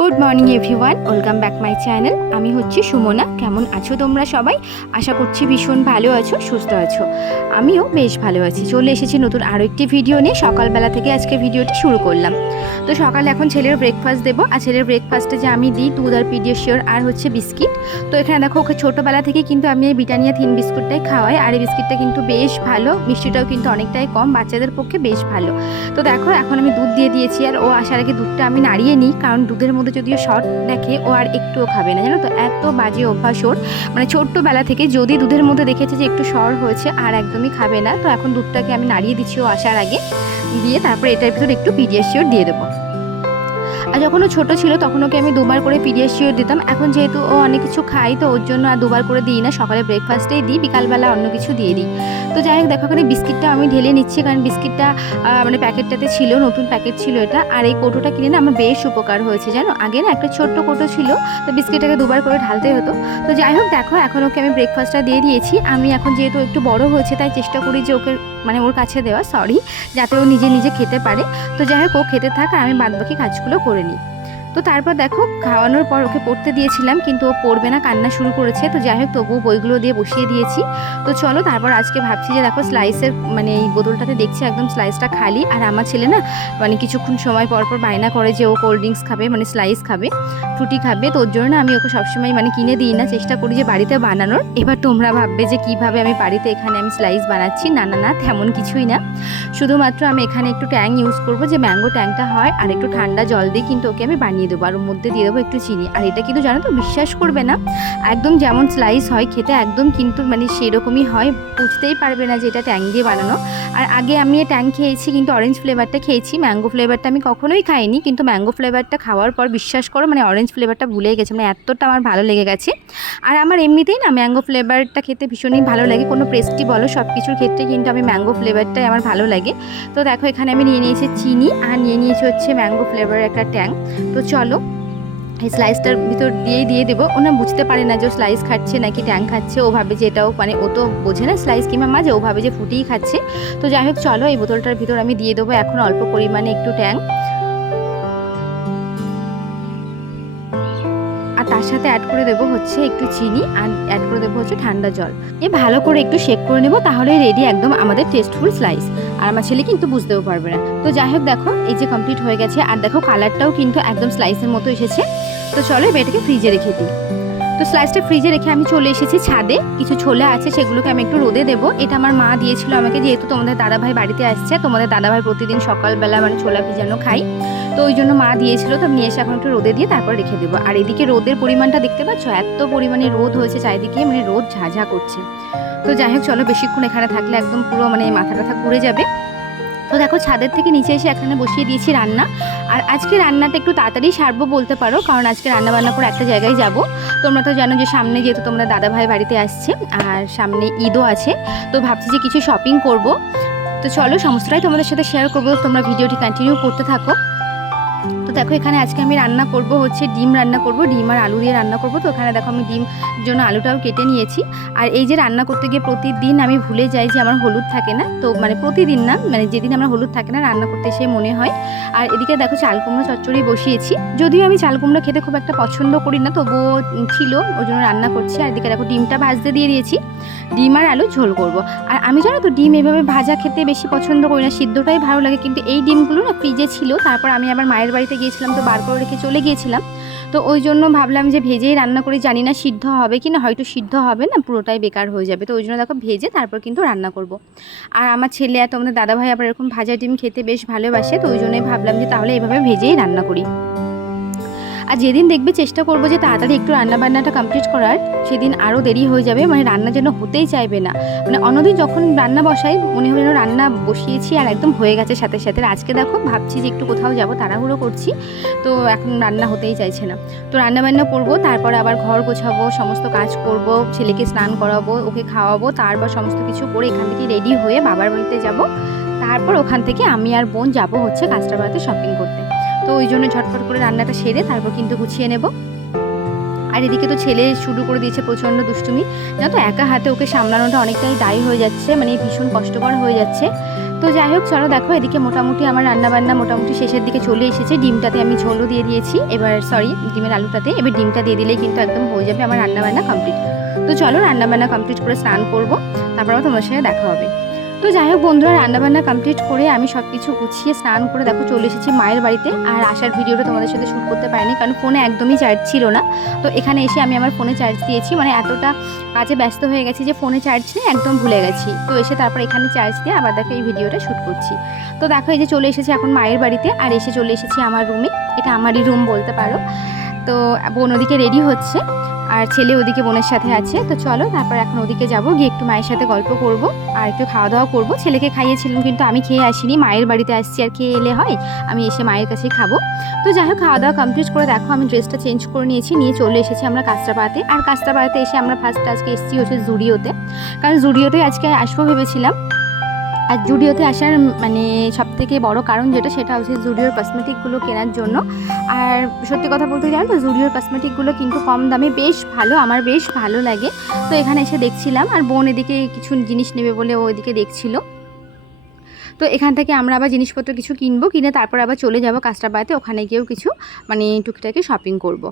Good morning everyone, welcome back my channel. আমি হচ্ছি সুমনা, কেমন আছো তোমরা সবাই? আশা করছি ভীষণ ভালো আছো, সুস্থ আছো। আমিও বেশ ভালো আছি। চলে এসেছি নতুন আরও একটি ভিডিও নিয়ে। সকালবেলা থেকে আজকে ভিডিওটি শুরু করলাম। তো সকালে এখন ছেলের ব্রেকফাস্ট দেবো। আর ছেলের ব্রেকফাস্টে যে আমি দিই, দুধ আর পিডিয়াশিওর আর হচ্ছে বিস্কিট। তো এখানে দেখো, ওকে ছোটোবেলা থেকে কিন্তু আমি এই ব্রিটানিয়া থিন বিস্কুটটাই খাওয়াই। আর এই বিস্কিটটা কিন্তু বেশ ভালো। মিষ্টিটাও কিন্তু অনেকটাই কম। বাচ্চাদের পক্ষে বেশ ভালো। তো দেখো, এখন আমি দুধ দিয়ে দিয়েছি। আর ও আসার আগে দুধটা আমি নাড়িয়ে নিই। কারণ দুধের মধ্যে যদিও শর্ট দেখে ও আর একটুও খাবে না, জানো তো? এত বাজে অভ্যাস ওর। মানে ছোট্টবেলা থেকে যদি দুধের মধ্যে দেখেছে যে একটু সর হয়েছে, আর একদমই খাবে না, তো এখন দুধটাকে আমি নাড়িয়ে দিচ্ছি ও আসার আগে। দিয়ে তারপরে এটার ভিতরে একটু পিডিয়াশিওর দিয়ে দেবো। আর যখন ও ছোটো ছিল, তখন ওকে আমি দুবার করে পিডিয়াশিওর দিতাম। এখন যেহেতু ও অনেক কিছু খাই তো ওর জন্য আর দুবার করে দিই না। সকালে ব্রেকফাস্টেই দিই, বিকালবেলা অন্য কিছু দিয়ে দিই। তো যাই হোক, দেখো এখানে বিস্কিটটা আমি ঢেলে নিচ্ছি, কারণ বিস্কিটটা মানে প্যাকেটটাতে ছিল, নতুন প্যাকেট ছিল এটা। আর এই কোটোটা কিনে না আমার বেশ উপকার হয়েছে, জানো? আগে না একটা ছোট্ট কোটো ছিল, তো বিস্কিটটাকে দুবার করে ঢালতে হতো। তো যাই হোক, দেখো, এখন ওকে আমি ব্রেকফাস্টটা দিয়ে দিয়েছি। আমি এখন যেহেতু একটু বড় হয়েছে, তাই চেষ্টা করি যে ওকে মানে ওর কাছে দেওয়া সরি যাতে ও নিজে নিজে খেতে পারে। তো যাই হোক, ও খেতে থাক আর আমি বাদবাকি কাজগুলো করে নিই। তো তারপর দেখো, খাওয়ানোর পর ওকে পড়তে দিয়েছিলাম, কিন্তু ও পড়বে না, কান্না শুরু করেছে। তো যাই হোক, তবুও বইগুলো দিয়ে বসিয়ে দিয়েছি। তো চলো, তারপর আজকে ভাবছি যে দেখো স্লাইসের মানে এই বোতলটাতে দেখছি একদম স্লাইসটা খালি। আর আমার ছেলে না মানে কিছুক্ষণ সময় পর পর বায়না করে যে ও কোল্ড ড্রিঙ্কস খাবে মানে স্লাইস খাবে ফ্রুটি খাবে। তো ওর জন্য আমি ওকে সবসময় মানে কিনে দিই না, চেষ্টা করি যে বাড়িতে বানানোর। এবার তোমরা ভাববে যে কীভাবে আমি বাড়িতে এখানে আমি স্লাইস বানাচ্ছি। না না না, তেমন কিছুই না। শুধুমাত্র আমি এখানে একটু ট্যাং ইউজ করব, যে ম্যাঙ্গো ট্যাংটা হয়, আর একটু ঠান্ডা জল দিয়ে কিন্তু ওকে আমি বানিয়ে দেবো, আর ওর মধ্যে দিয়ে দেবো একটু চিনি। আর এটা কিন্তু জানো তো, বিশ্বাস করবে না। একদম যেমন স্লাইস হয়, খেতে একদম কিন্তু মানে সেরকমই হয়, বুঝতেই পারবে না যে এটা ট্যাং দিয়ে বানানো। আর আগে আমি ট্যাং খেয়েছি, কিন্তু অরেঞ্জ ফ্লেভারটা খেয়েছি ম্যাঙ্গো ফ্লেভারটা আমি কখনোই খাইনি, কিন্তু ম্যাঙ্গো ফ্লেভারটা খাওয়ার পর বিশ্বাস করো মানে অরেঞ্জ ফ্লেভারটা ভুলে গেছে মানে এতটা আমার ভালো লেগে গেছে। আর আমার এমনিতেই না ম্যাঙ্গো ফ্লেভারটা খেতে ভীষণই ভালো লাগে, কোনো পেস্ট্রি বলো সব কিছুর ক্ষেত্রে কিন্তু আমি ম্যাঙ্গো ফ্লেভারটাই আমার ভালো লাগে। তো দেখো, এখানে আমি নিয়ে নিয়েছি চিনি, আর নিয়ে নিয়েছি হচ্ছে ম্যাঙ্গো ফ্লেভারের একটা ট্যাং। তো চলো। এই স্লাইসটার ভিতর দিয়েই দিয়ে দেবো। ওনা বুঝতে পারে না যে স্লাইস খাচ্ছে নাকি ট্যাং খাচ্ছে। ও ভাবে যে এটাও মানে ও তো বোঝে না স্লাইস কিংবা মাঝে ও ভাবে যে ফুটিই খাচ্ছে। তো যাই হোক, চলো এই বোতলটার ভিতর আমি দিয়ে দেবো। এখন অল্প পরিমাণে একটু ট্যাং। তার সাথে অ্যাড করে দেবো হচ্ছে একটু চিনি আর অ্যাড করে দেবো হচ্ছে ঠান্ডা জল। এ ভালো করে একটু শেক করে নেব, তাহলে রেডি একদম আমাদের টেস্টফুল স্লাইস আর আমার ছেলে কিন্তু বুঝতেও পারবে না। তো যাই হোক দেখো, এই যে কমপ্লিট হয়ে গেছে। আর দেখো কালারটাও কিন্তু একদম স্লাইসের মতো এসেছে। তো চলো এবার এটাকে ফ্রিজে রেখে দিই। তো স্লাইসটা ফ্রিজে রেখে আমি চলে এসেছি ছাদে। কিছু ছোলে আছে, সেগুলোকে আমি একটু রোদে দেবো। এটা আমার মা দিয়েছিল আমাকে, যেহেতু তোমাদের দাদাভাই বাড়িতে আসছে, তোমাদের দাদাভাই প্রতিদিন সকালবেলা মানে ছোলা ভিজানো খাই তো ওই জন্য মা দিয়েছিল, তো আমি নিয়ে এসে এখন একটু রোদে দিয়ে তারপর রেখে দেবো। আর এদিকে রোদের পরিমাণটা দেখতে পাচ্ছ? এত পরিমাণে রোদ হয়েছে চারিদিকে মানে রোদ ঝাঝা করছে। তো যাই হোক, চলো বেশিক্ষণ এখানে থাকলে একদম পুরো মানে মাথা টাথা ঘুরে যাবে। তো দেখো ছাদের থেকে নিচে এসে এখানে বসিয়ে দিয়েছি রান্না। আর আজকে রান্নাটা একটু তাড়াতাড়ি সারবো বলতে পারো, কারণ আজকে রান্না বান্না করে একটা জায়গায় যাব। তোমরা তো জানো যে সামনে যেহেতু তোমরা দাদা ভাই বাড়িতে আসছে, আর সামনে ঈদও আছে, তো ভাবছি যে কিছু শপিং করব। তো চলো সমস্তটাই তোমাদের সাথে শেয়ার করব, তোমরা ভিডিওটি কন্টিনিউ করতে থাকো। দেখো, এখানে আজকে আমি রান্না করব হচ্ছে ডিম রান্না করব, ডিম আর আলু দিয়ে রান্না করব। তো এখানে দেখো, আমি ডিম জন্য আলুটাও কেটে নিয়েছি। আর এই যে রান্না করতে গিয়ে প্রতিদিন আমি ভুলে যাই যে আমার হলুদ থাকে না। তো মানে প্রতিদিন না মানে যেদিন আমার হলুদ থাকে না, রান্না করতে এসে মনে হয়। আর এদিকে দেখো, চাল কুমড়ো চচ্চড়ি বসিয়েছি। যদিও আমি চাল কুমড়ো খেতে খুব একটা পছন্দ করি না, তবুও ছিল, ওই জন্য রান্না করছি। আর এদিকে দেখো, ডিমটা ভাজতে দিয়ে দিয়েছি। ডিম আর আলু ঝোল করব। আর আমি জানো তো, ডিম এভাবে ভাজা খেতে বেশি পছন্দ করি না, সিদ্ধটাই ভালো লাগে। কিন্তু এই ডিমগুলো না ফ্রিজে ছিল, তারপর আমি আবার মায়ের বাড়িতে গিয়েছিলাম, তো বার করে রেখে চলে গিয়েছিলাম। তো ওই জন্য ভাবলাম যে ভেজেই রান্না করি, জানি না সিদ্ধ হবে কি না, হয়তো সিদ্ধ হবে না, পুরোটাই বেকার হয়ে যাবে। তো ওই জন্য দেখো ভেজে তারপর কিন্তু রান্না করব। আর আমার ছেলে আর তোমাদের দাদাভাই আবার এরকম ভাজা ডিম খেতে বেশ ভালোবাসে, তো ওই জন্যই ভাবলাম যে তাহলে এভাবে ভেজেই রান্না করি। আর যেদিন দেখবে চেষ্টা করব যে তাড়াতাড়ি একটু রান্না বান্নাটা কমপ্লিট করার, সেদিন আরও দেরি হয়ে যাবে মানে রান্না যেন হতেই চাইবে না। মানে অন্যদিন যখন রান্না বসাই, মনে হয় যেন রান্না বসিয়েছি আর একদম হয়ে গেছে সাথে সাথে। আজকে দেখো, ভাবছি যে একটু কোথাও যাব, তাড়াহুড়ো করছি, তো এখন রান্না হতেই চাইছে না। তো রান্না বান্না করব, তারপর আবার ঘর গোছাবো, সমস্ত কাজ করব, ছেলেকে স্নান করাবো, ওকে খাওয়াবো, তারপর সমস্ত কিছু করে এখান থেকে রেডি হয়ে বাবার বাড়িতে যাব। তারপর ওখান থেকে আমি আর বোন যাব হচ্ছে কাস্টাবাড়িতে শপিং করতে। তো ওই জন্য ঝটফট করে রান্নাটা সেরে তারপর কিন্তু গুছিয়ে নেব। আর এদিকে তো ছেলে শুরু করে দিয়েছে প্রচণ্ড দুষ্টুমি। জানো তো, একা হাতে ওকে সামলানোটা অনেকটাই দায়ী হয়ে যাচ্ছে মানে ভীষণ কষ্টকর হয়ে যাচ্ছে। তো যাই হোক, চলো দেখো, এদিকে মোটামুটি আমার রান্নাবান্না মোটামুটি শেষের দিকে চলে এসেছে। ডিমটাতে আমি ঝোলও দিয়ে দিয়েছি। এবার সরি ডিমের আলুটাতে। এবার ডিমটা দিয়ে দিলেই কিন্তু একদম হয়ে যাবে আমার রান্নাবান্না কমপ্লিট তো চলো, রান্নাবান্না কমপ্লিট করে স্নান করব। তারপর তোমার সাথে দেখা হবে। তো যাই হোক বন্ধুরা, রান্নাবান্না কমপ্লিট করে আমি সব কিছু গুছিয়ে স্নান করে দেখো চলে এসেছি মায়ের বাড়িতে। আর আসার ভিডিওটা তোমাদের সাথে শ্যুট করতে পারিনি কারণ ফোনে একদমই চার্জ ছিল না। তো এখানে এসে আমি আমার ফোনে চার্জ দিয়েছি। মানে এতটা কাজে ব্যস্ত হয়ে গেছি যে ফোনে চার্জ নেই, একদম ভুলে গেছি। তো এসে তারপর এখানে চার্জ দিয়ে আবার দেখো এই ভিডিওটা শ্যুট করছি। তো দেখো এই যে চলে এসেছি এখন মায়ের বাড়িতে, আর এসে চলে এসেছি আমার রুমে এটা আমারই রুম বলতে পারো। তো বোন ওদিকে রেডি হচ্ছে। আর ছেলে ওদিকে বোনের সাথে আছে, তো চলো তারপর এখন ওদিকে যাব, গিয়ে একটু মায়ের সাথে গল্প করব আর একটু খাওয়া দাওয়া করব। ছেলেকে খাইয়েছিলাম কিন্তু আমি খেয়ে আসিনি, মায়ের বাড়িতে আসছি আর খেয়ে এলে হয়, আমি এসে মায়ের কাছে খাব। তো যাই হোক খাওয়া দাওয়া কমপ্লিট করে দেখো, আমি ড্রেসটা চেঞ্জ করে নিয়েছি, নিয়ে চলে এসেছি আমরা কাস্টাপাড়াতে আর কাস্টাপাড়াতে এসে আমরা ফার্স্ট আজকে এসেছি হচ্ছে জুডিওতে কারণ জুডিওতে আজকে আসব ভেবেছিলাম। আর জুডিওতে আসার মানে সব থেকে বড় কারণ যেটা, সেটা হচ্ছে জুডিওর কসমেটিকগুলো কেনার জন্য। আর সত্যি কথা বলতে জানো তো, জুডিওর কসমেটিকগুলো কিন্তু কম দামে বেশ ভালো, আমার বেশ ভালো লাগে। তো এখানে এসে দেখছিলাম, আর বোন এদিকে কিছু জিনিস নেবে বলে ও এদিকে দেখছিল। তো এখান থেকে আমরা আবার জিনিসপত্র কিছু কিনবো, কিনে তারপর আবার চলে যাব কাস্টাবাড়িতে ওখানে গিয়েও কিছু মানে টুকিটাকি শপিং করব।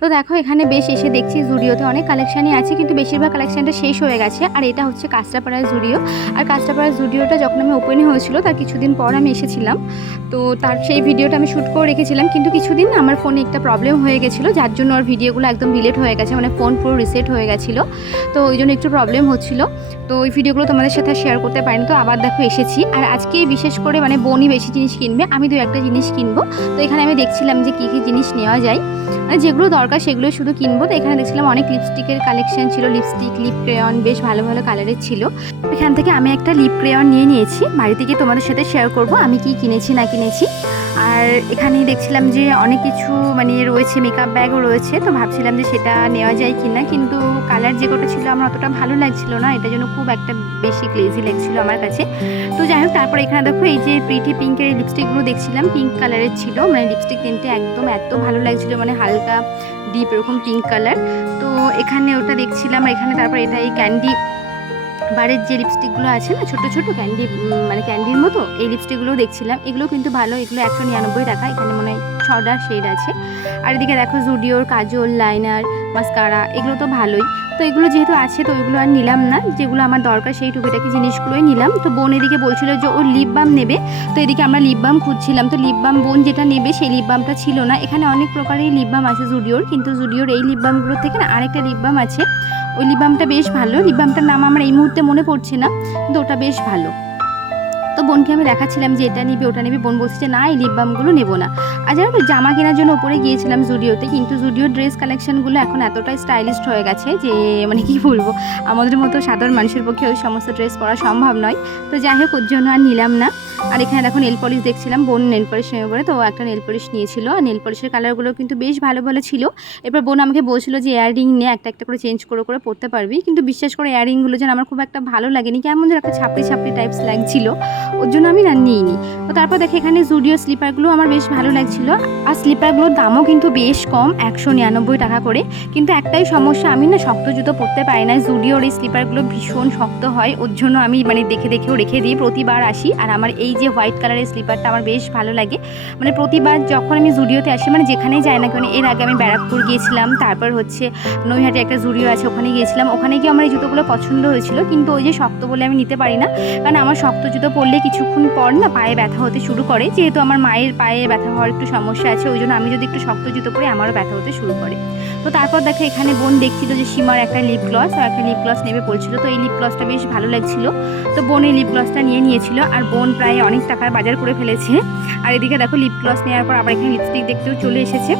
তো দেখো, এখানে বেশ এসে দেখছি জুডিওতে অনেক কালেকশানই আছে, কিন্তু বেশিরভাগ কালেকশানটা শেষ হয়ে গেছে। আর এটা হচ্ছে কাস্টাপাড়ার জুডিও আর কাস্টাপাড়ার জুডিওটা যখন আমি ওপেন হয়েছিল, তার কিছুদিন পর আমি এসেছিলাম। তো তার সেই ভিডিওটা আমি শ্যুট করে রেখেছিলাম, কিন্তু কিছুদিন আমার ফোনে একটা প্রবলেম হয়ে গেছিল, যার জন্য ওর ভিডিওগুলো একদম ডিলেট হয়ে গেছে মানে ফোন পুরো রিসেট হয়ে গেছিল। তো ওই জন্য একটু প্রবলেম হচ্ছিল। তো ওই ভিডিওগুলো তোমাদের সাথে শেয়ার করতে পারিনি। তো আবার দেখো, এসেছি। আর আজকে বিশেষ করে মানে বনি বেশি জিনিস কিনবে, আমি দু একটা জিনিস কিনবো। তো এখানে আমি দেখছিলাম যে কী কী জিনিস নেওয়া যায়। মানে যেগুলো দরকার সেগুলো শুধু কিনবো। তো এখানে দেখছিলাম অনেক লিপস্টিকের কালেকশন ছিল লিপস্টিক লিপ ক্রেয়ন বেশ ভালো ভালো কালারের ছিল। এখান থেকে আমি একটা লিপ ক্রেয়ন নিয়ে নিয়েছি। বাড়ি থেকে তোমাদের সাথে শেয়ার করব আমি কি কিনেছি, না কিনেছি। আর এখানে দেখছিলাম যে অনেক কিছু মানে রয়েছে মেকআপ ব্যাগও রয়েছে। তো ভাবছিলাম যে সেটা নেওয়া যায় কি না কিন্তু কালার যে কটা ছিল আমার অতটা ভালো লাগছিল না। এটা জন্য খুব একটা বেশি ক্লেজি লাগছিল আমার কাছে। তো যাই হোক, তারপর এখানে দেখো এই যে প্রিটি পিঙ্কের লিপস্টিকগুলো দেখছিলাম পিঙ্ক কালারের ছিল। মানে লিপস্টিক তিনটে একদম এত ভালো লাগছিল মানে হালকা ডিপ এরকম পিঙ্ক কালার তো এখানে ওটা দেখছিলাম, এখানে তারপর এটা এই ক্যান্ডি বারের যে লিপস্টিকগুলো আছে না, ছোটো ছোটো ক্যান্ডি মানে ক্যান্ডির মতো, এই লিপস্টিকগুলো দেখছিলাম। এগুলো কিন্তু ভালো, এগুলো একশো নিরানব্বই টাকা, এখানে মনে হয় ছটা শেড আছে। আর এদিকে দেখো জুডিওর কাজল লাইনার মাস্কারা এগুলো তো ভালোই। তো এগুলো যেহেতু আছে, তো ওইগুলো আর নিলাম না। যেগুলো আমার দরকার সেই টুকিটাকি জিনিসগুলোই নিলাম। তো বোন এদিকে বলছিল যে ও লিপ বাম নেবে। তো এদিকে আমরা লিপ বাম খুঁজছিলাম। তো লিপ বাম বোন যেটা নেবে সেই লিপ বামটা ছিল না। এখানে অনেক প্রকারের লিপ বাম আছে জুডিওর কিন্তু জুডিওর এই লিপ বামগুলোর থেকে না আরেকটা লিপ বাম আছে। ওই লিপ বামটা বেশ ভালো। লিপ বামটার নাম আমার এই মুহূর্তে মনে পড়ছে না, কিন্তু ওটা বেশ ভালো। তো বোনকে আমি দেখাচ্ছিলাম যে এটা নিবি, ওটা নিবি। বোন বলছে যে, না, এই লিপ বামগুলো নেব না। আর জানো জামা কেনার জন্য ওপরে গিয়েছিলাম জুডিওতে, কিন্তু জুডিও ড্রেস কালেকশনগুলো এখন এতটাই স্টাইলিস্ট হয়ে গেছে যে মানে কি বলব, আমাদের মতো সাধারণ মানুষের পক্ষে ওই সমস্ত ড্রেস পরা সম্ভব নয়। তো যাই হোক, ওর জন্য আর নিলাম না। আর এখানে দেখো নেল পলিশ দেখছিলাম, বোন নেল পলিশ নেবে বলে তো একটা নেল পলিশ নিয়েছিল। আর নেল পলিশের কালারগুলো কিন্তু বেশ ভালো ভালো ছিল। এরপর বোন আমাকে বলছিল যে ইয়াররিং নিয়ে একটা একটা করে চেঞ্জ করে করে পরতে পারবি। কিন্তু বিশ্বাস করে ইয়াররিংগুলো যেন আমার খুব একটা ভালো লাগেনি। কেমন যেন একটা ছাপড়ি ছাপড়ি টাইপস লাগছিল। ওর জন্য আমি না নিইনি। তো তারপর দেখে এখানে জুডিও স্লিপারগুলো আমার বেশ ভালো লাগছিল। আর স্লিপারগুলোর দামও কিন্তু বেশ কম, একশো নিরানব্বই টাকা করে। কিন্তু একটাই সমস্যা, আমি না শক্ত জুতো পরতে পারি না। জুডিওর এই স্লিপারগুলো ভীষণ শক্ত হয়। ওর জন্য আমি মানে দেখে দেখেও রেখে দিই, প্রতিবার আসি। আর আমার এই যে হোয়াইট কালারের স্লিপারটা আমার বেশ ভালো লাগে। মানে প্রতিবার যখন আমি জুডিওতে আসি মানে যেখানেই যাই না কেন, এর আগে আমি ব্যারাকপুর গিয়েছিলাম। তারপর হচ্ছে নৈহাটে একটা জুডিও আছে, ওখানে গিয়েছিলাম। ওখানে গিয়ে আমার এই জুতোগুলো পছন্দ হয়েছিল। কিন্তু ওই যে শক্ত বলে আমি নিতে পারি না। কারণ আমার শক্ত জুতো পরলে কিছুক্ষণ পর না পায়ে ব্যথা হতে শুরু করে, যেহেতু আমার মায়ের পায়ে ব্যথা হওয়ার একটু সমস্যা আছে, ওই জন্য আমি যদি একটু শক্ত জুতো পরি আমারও ব্যথা হতে শুরু করে। তো তারপর দেখো এখানে বোন দেখছিল যে সীমার একটা লিপ গ্লস আর একটা লিপ গ্লস নেবে বলছিল। তো এই লিপ গ্লসটা বেশ ভালো লাগছিল। তো বোন এই লিপ গ্লসটা নিয়ে নিয়েছিল, আর বোন প্রায় অনেক টাকার বাজার করে ফেলেছে। আর এদিকে দেখো লিপ গ্লস নেওয়ার পর আবার এখানে লিপস্টিক দেখতেও চলে এসেছে।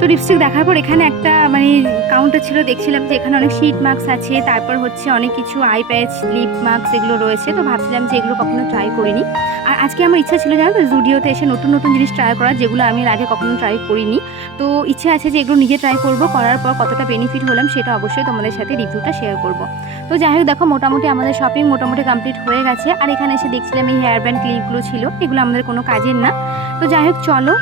তো লিপস্টিক দেখার পর এখানে একটা মানে কাউন্টার ছিল, দেখছিলাম যে এখানে অনেক শিট মার্কস আছে, তারপর হচ্ছে অনেক কিছু আই প্যাচ লিপ মার্কস এগুলো রয়েছে, তো ভাবছিলাম যে এগুলো কখনো ট্রাই করিনি। আর আজকে আমার ইচ্ছা ছিল জানো তো জুডিওতে এসে নতুন নতুন জিনিস ট্রাই করার, যেগুলো আমি আগে কখনো ট্রাই করিনি। তো ইচ্ছে আছে যে এগুলো নিজে ট্রাই করব, করার পর কতটা বেনিফিট হলাম সেটা অবশ্যই তোমাদের সাথে রিভিউটা শেয়ার করব। তো যাই হোক, দেখো মোটামুটি আমাদের শপিং মোটামুটি কমপ্লিট হয়ে গেছে। আর এখানে এসে দেখছিলাম এই হেয়ার ব্যান্ড ক্লিপগুলো ছিল, এগুলো আমাদের কোনো কাজের না। তো যাই হোক, চলো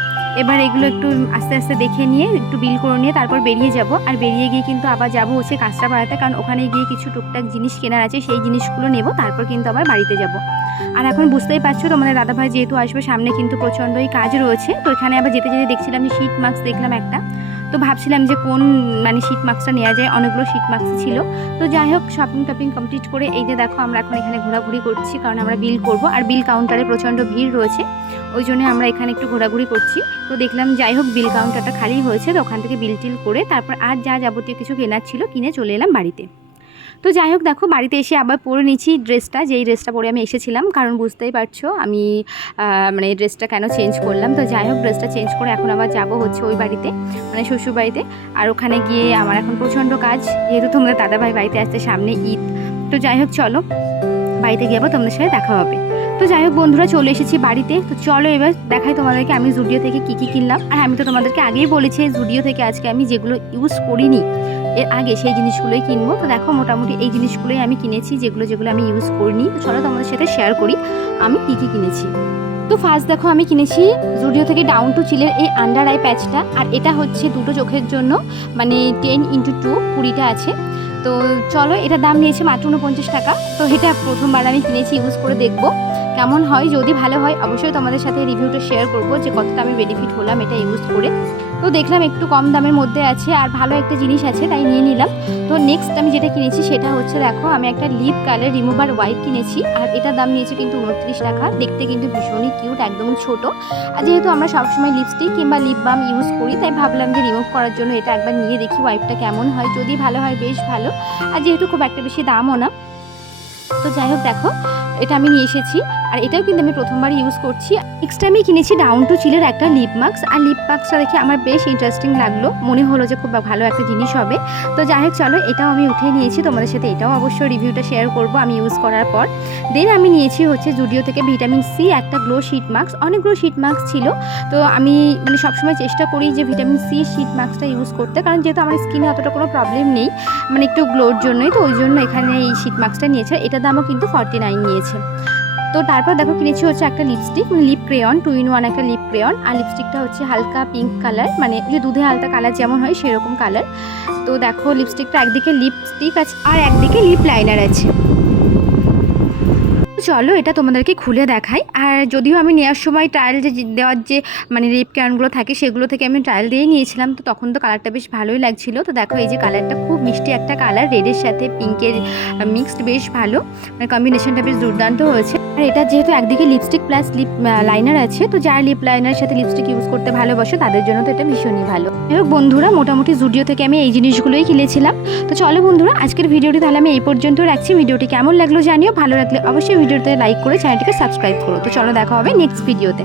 এবার এগুলো একটু আস্তে আস্তে দেখে নিয়ে, একটু বিল করে নিয়ে তারপর বেরিয়ে যাব। আর বেরিয়ে গিয়ে কিন্তু আবার যাব হচ্ছে কাঁচরাপাড়াতে কারণ ওখানে গিয়ে কিছু টুকটাক জিনিস কেনার আছে, সেই জিনিসগুলো নেব, তারপর কিন্তু আবার বাড়িতে যাব। আর এখন বুঝতেই পারছ তোমাদের দাদাভাই যেহেতু আসবে, সামনে কিন্তু প্রচণ্ডই কাজ রয়েছে। তো এখানে আবার যেতে যেতে দেখছিলাম যে শীট মাস্ক দেখলাম একটা। তো ভাবছিলাম যে কোন মানে শীট মাস্কটা নেওয়া যায়, অনেকগুলো শীট মাস্ক ছিল। তো যাই হোক শপিং টপিং কমপ্লিট করে এই যে দেখো আমরা এখন এখানে ঘোরাঘুরি করছি, কারণ আমরা বিল করব। আর বিল কাউন্টারে প্রচণ্ড ভিড় রয়েছে। ওই জন্য আমরা এখানে একটু ঘোরাঘুরি করছি। তো দেখলাম, যাই হোক, বিল কাউন্টারটা খালি হয়েছে, তো ওখান থেকে বিল টিল করে তারপর আর যা যাবতীয় কিছু কেনার ছিল কিনে চলে এলাম বাড়িতে। তো যাই হোক, দেখো, বাড়িতে এসে আবার পরে নিচ্ছি ড্রেসটা, যেই ড্রেসটা পরে আমি এসেছিলাম। কারণ বুঝতেই পারছ, আমি মানে ড্রেসটা কেন চেঞ্জ করলাম? তো যাই হোক, ড্রেসটা চেঞ্জ করে এখন আবার যাব হচ্ছে ওই বাড়িতে মানে শ্বশুর বাড়িতে আর ওখানে গিয়ে আমার এখন প্রচণ্ড কাজ, যেহেতু তোমাদের দাদাভাই বাড়িতে আসছে সামনে ঈদ। তো যাই হোক, চলো, বাড়িতে গিয়ে আবার তোমাদের সাথে দেখা হবে। তো যাই হোক, বন্ধুরা চলে এসেছি বাড়িতে। তো চলো এবার দেখাই তোমাদেরকে আমি জুডিও থেকে কী কী কিনলাম। আর আমি তো তোমাদেরকে আগেই বলেছি জুডিও থেকে আজকে আমি যেগুলো ইউজ করিনি, এর আগে সেই জিনিসগুলোই কিনবো। তো দেখো, মোটামুটি এই জিনিসগুলোই আমি কিনেছি, যেগুলো যেগুলো আমি ইউজ করিনি। তো চলো তোমাদের সাথে শেয়ার করি, আমি কী কী কিনেছি। তো ফার্স্ট দেখো, আমি কিনেছি জুডিও থেকে ডাউন টু চিলের এই আন্ডার আই প্যাচটা আর এটা হচ্ছে দুটো চোখের জন্য মানে টেন ইন্টু টু কুড়িটা আছে। তো চলো এটার দাম নিয়েছে মাত্র উনপঞ্চাশ টাকা। তো এটা প্রথমবার আমি কিনেছি ইউজ করে দেখব। কেমন হয়, যদি ভালো হয়, অবশ্যই তোমাদের সাথে রিভিউটা শেয়ার করব, যে কতটা আমি বেনিফিট হলাম এটা ইউজ করে। তো দেখলাম একটু কম দামের মধ্যে আছে, আর ভালো একটা জিনিস আছে, তাই নিয়ে নিলাম। তো নেক্সট আমি যেটা কিনেছি, সেটা হচ্ছে দেখো, আমি একটা লিপ কালার রিমুভার ওয়াইপ কিনেছি, আর এটার দাম নিয়েছে কিন্তু উনত্রিশ টাকা। দেখতে কিন্তু ভীষণই কিউট একদম ছোট। আর যেহেতু আমরা সবসময় লিপস্টিক কিংবা লিপ বাম ইউজ করি, তাই ভাবলাম যে রিমুভ করার জন্য এটা একবার নিয়ে দেখি ওয়াইপটা কেমন হয়। যদি ভালো হয়, বেশ ভালো। আর যেহেতু খুব একটা বেশি দামও না। তো যাই হোক, দেখো, এটা আমি নিয়ে এসেছি। আর এটাও কিন্তু আমি প্রথমবার ইউজ করছি। নেক্সট আমি কিনেছি ডাউন টু চিলের একটা লিপ মাস্ক আর লিপ মাস্কটা দেখে আমার বেশ ইন্টারেস্টিং লাগল। মনে হলো যে খুব ভালো একটা জিনিস হবে। তো যাই হোক, চলো, এটাও আমি উঠিয়ে নিয়েছি। তোমাদের সাথে এটাও অবশ্যই রিভিউটা শেয়ার করব আমি ইউজ করার পর। দেন আমি নিয়েছি হচ্ছে জুডিও থেকে ভিটামিন সি একটা গ্লো শিট মাস্ক অনেকগুলো শিট মাস্ক ছিল। তো আমি মানে সবসময় চেষ্টা করি যে ভিটামিন সি শিট মাস্কটা ইউজ করতে। কারণ যেহেতু আমার স্কিনে অতটা কোনো প্রবলেম নেই মানে একটু গ্লোর জন্যই। তো ওই জন্য এখানে এই শিট মাস্কটা নিয়েছে। এটার দামও কিন্তু ফর্টি নাইন নিয়েছে। তো তারপর দেখো কিনেছি হচ্ছে একটা লিপস্টিক মানে lip crayon two in one একটা লিপ ক্রেয়ন আর লিপস্টিকটা হচ্ছে হালকা পিঙ্ক কালার মানে যে দুধে হালকা কালার যেমন হয় সেরকম কালার তো দেখো লিপস্টিকটা একদিকে লিপস্টিক আছে আর একদিকে লিপ লাইনার আছে। চলো এটা তোমাদেরকে খুলে দেখাই। আর যদিও আমি নেওয়ার সময় ট্রায়াল যে দেওয়ার যে মানে লিপ ক্যানগুলো থাকে সেগুলো থেকে আমি ট্রায়াল দিয়ে নিয়েছিলাম। তো তখন তো কালারটা বেশ ভালোই লাগছিল। তো দেখো এই যে কালারটা খুব মিষ্টি একটা কালার রেডের সাথে পিঙ্কের মিক্সড বেশ ভালো। মানে কম্বিনেশনটা বেশ দুর্দান্ত হয়েছে। আর এটা যেহেতু একদিকে লিপস্টিক প্লাস লিপ লাইনার আছে, তো যারা লিপ লাইনার সাথে লিপস্টিক ইউজ করতে ভালোবাসো, তাদের জন্য তো এটা ভীষণই ভালো। এবং বন্ধুরা, মোটামুটি জুডিও থেকে আমি এই জিনিসগুলোই কিনেছিলাম। তো চলো বন্ধুরা, আজকের ভিডিওটি তাহলে আমি এই পর্যন্ত রাখছি। ভিডিওটি কেমন লাগল জানিও। ভালো লাগলে অবশ্যই ভিডিওতে লাইক করে চ্যানেলটিকে সাবস্ক্রাইব করো। তো চলো দেখা হবে নেক্সট ভিডিওতে